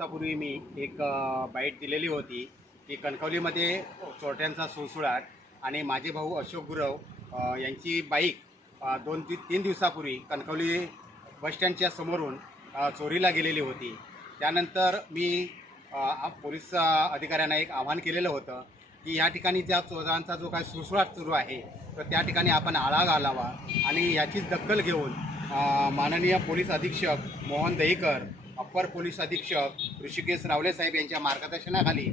दिवसापूर्वी मी एक बाईट दिलेली होती की कणकवलीमध्ये चोरट्यांचा सुळसुळाट आणि माझे भाऊ अशोक गुरव यांची बाईक दोन ती तीन दिवसापूर्वी कणकवली बसस्टँडच्या समोरून चोरीला गेलेली होती. त्यानंतर मी पोलीस अधिकाऱ्यांना एक आवाहन केलेलं होतं की या ठिकाणी ज्या चोरांचा जो काही सुळसुळाट सुरू आहे तर त्या ठिकाणी आपण आळा घालावा आणि याचीच दखल घेऊन माननीय पोलीस अधीक्षक मोहन दहीकर अप्पर पोलीस अधीक्षक ऋषिकेश रावले साहेब यांच्या मार्गदर्शनाखाली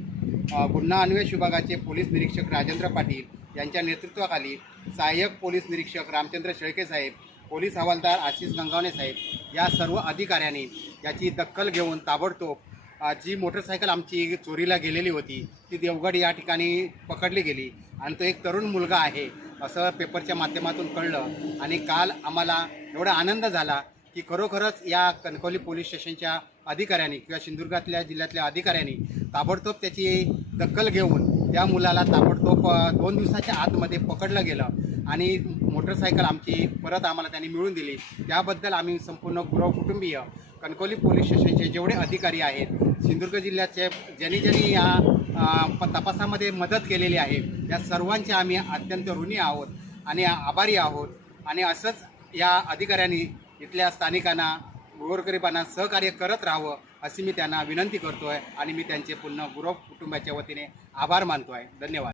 गुन्हा अन्वेष विभागाचे पोलीस निरीक्षक राजेंद्र पाटील यांच्या नेतृत्वाखाली सहाय्यक पोलीस निरीक्षक रामचंद्र शेळके साहेब पोलीस हवालदार आशिष गंगावणे साहेब या सर्व अधिकाऱ्यांनी याची दखल घेऊन ताबडतोब जी मोटरसायकल आमची चोरीला गेलेली होती ती देवगड या ठिकाणी पकडली गेली. आणि तो एक तरुण मुलगा आहे असं पेपरच्या माध्यमातून कळलं. आणि काल आम्हाला एवढा आनंद झाला की खरोखरच या कणकवली पोलीस स्टेशनच्या अधिकाऱ्यांनी किंवा सिंधुदुर्गातल्या जिल्ह्यातल्या अधिकाऱ्यांनी ताबडतोब त्याची दखल घेऊन त्या मुलाला ताबडतोब दोन दिवसाच्या आतमध्ये पकडलं गेलं आणि मोटरसायकल आमची परत आम्हाला त्यांनी मिळून दिली. त्याबद्दल आम्ही संपूर्ण गुरव कुटुंबीय कणकवली पोलीस स्टेशनचे जेवढे अधिकारी आहेत सिंधुदुर्ग जिल्ह्याचे ज्यांनी ज्यांनी या तपासामध्ये मदत केलेली आहे या सर्वांचे आम्ही अत्यंत ऋणी आहोत आणि आभारी आहोत. आणि असंच या अधिकाऱ्यांनी इथल्या स्थानिकांना गोरगरिबांना सहकार्य करत राहावं अशी मी त्यांना विनंती करतो आहे आणि मी त्यांचे पुन्हा गुरव कुटुंबाच्या वतीने आभार मानतो आहे धन्यवाद.